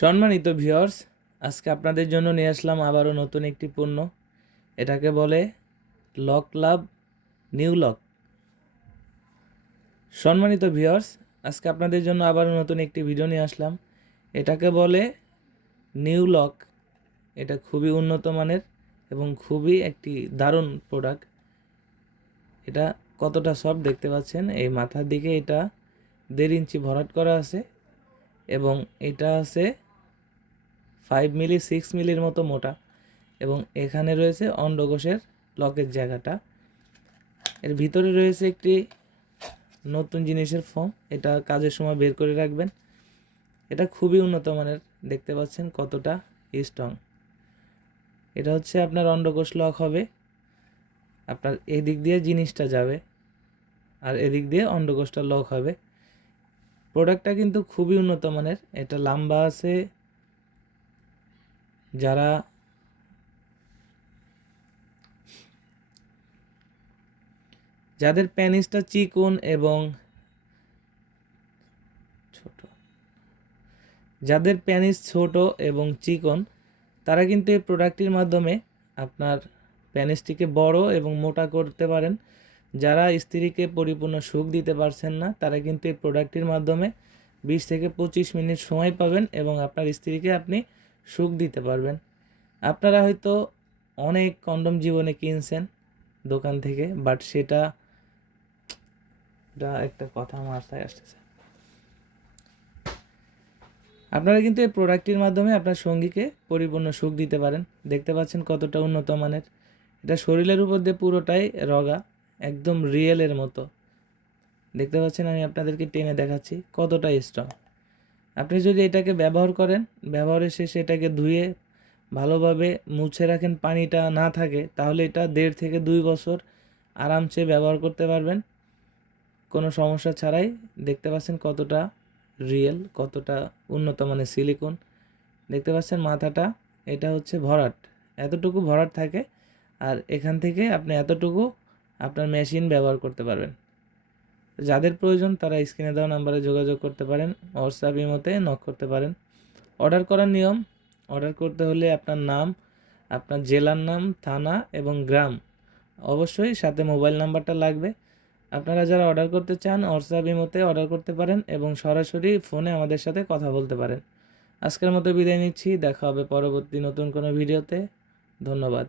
সম্মানিত ভিউয়ার্স, আজকে আপনাদের জন্য নিয়ে আসলাম আবারও নতুন একটি পণ্য। এটাকে বলে লক লাভ নিউ লক। সম্মানিত ভিউয়ার্স, আজকে আপনাদের জন্য আবারও নতুন একটি ভিডিও নিয়ে আসলাম। এটাকে বলে নিউ লক। এটা খুবই উন্নত মানের এবং খুবই একটি দারুণ প্রোডাক্ট। এটা কতটা সফট দেখতে পাচ্ছেন। এই মাথার দিকে এটা 1.5 ইঞ্চি ভরাট করা আছে এবং এটা আছে 5 মিলি 6 মিলির মতো মোটা এবং এখানে রয়েছে অন্ডকোষের লকের জায়গাটা। এর ভিতরে রয়েছে একটি নতুন জিনিসের ফর্ম। এটা কাজের সময় বের করে রাখবেন। এটা খুবই উন্নত মানের, দেখতে পাচ্ছেন কতটা স্ট্রং। এটা হচ্ছে আপনার অন্ডকোষ লক হবে। আপনার এদিক দিয়ে জিনিসটা যাবে আর এদিক দিয়ে অন্ডকোষটা লক হবে। প্রোডাক্টটা কিন্তু খুবই উন্নত মানের। এটা লম্বা আছে। যাদের পেনিসটা চিকন এবং ছোট, যাদের পেনিস ছোট এবং চিকন, তারা কিন্তু এই প্রোডাক্টটির মাধ্যমে আপনার পেনিসটিকে বড় এবং মোটা করতে পারেন। যারা স্ত্রীকে পরিপূর্ণ সুখ দিতে পারছেন না, তারা কিন্তু এই প্রোডাক্টটির মাধ্যমে 20 থেকে 25 মিনিট সময় পাবেন এবং আপনার স্ত্রীকে আপনি সুখ দিতে পারবেন। আপনারা হয়তো অনেক কন্ডম জীবনে কিনছেন দোকান থেকে, বাট সেটা একটা কথা মাথায় আসতেছে। আপনারা কিন্তু এই প্রোডাক্টটির মাধ্যমে আপনার সঙ্গীকে পরিপূর্ণ সুখ দিতে পারেন। দেখতে পাচ্ছেন কতটা উন্নত মানের। এটা শরীরের উপর দিয়ে পুরোটাই রগা, একদম রিয়েলের মতো। দেখতে পাচ্ছেন, আমি আপনাদেরকে টেনে দেখাচ্ছি কতটা স্ট্রং। আপনি যদি এটাকে ব্যবহার করেন, ব্যবহারের শেষে এটাকে ধুয়ে ভালোভাবে মুছে রাখেন, পানিটা না থাকে, তাহলে এটা 1.5 থেকে 2 বছর আরামসে ব্যবহার করতে পারবেন কোনো সমস্যা ছাড়াই। দেখতে পাচ্ছেন কতটা রিয়েল, কতটা উন্নত মানের সিলিকন। দেখতে পাচ্ছেন মাথাটা, এটা হচ্ছে ভরাট, এতটুকু ভরাট থাকে আর এখান থেকে আপনি এতটুকু আপনার মেশিন ব্যবহার করতে পারবেন। যাদের প্রয়োজন তারা স্ক্রিনে দেওয়া নাম্বারে যোগাযোগ করতে পারেন, হোয়াটসঅ্যাপ ইমোতে নক করতে পারেন। অর্ডার করার নিয়ম: অর্ডার করতে হলে আপনার নাম, আপনার জেলার নাম, থানা এবং গ্রাম, অবশ্যই সাথে মোবাইল নাম্বারটা লাগবে। আপনারা যারা অর্ডার করতে চান হোয়াটসঅ্যাপ ইমোতে অর্ডার করতে পারেন এবং সরাসরি ফোনে আমাদের সাথে কথা বলতে পারেন। আজকের মতো বিদায় নিচ্ছি, দেখা হবে পরবর্তী নতুন কোনো ভিডিওতে। ধন্যবাদ।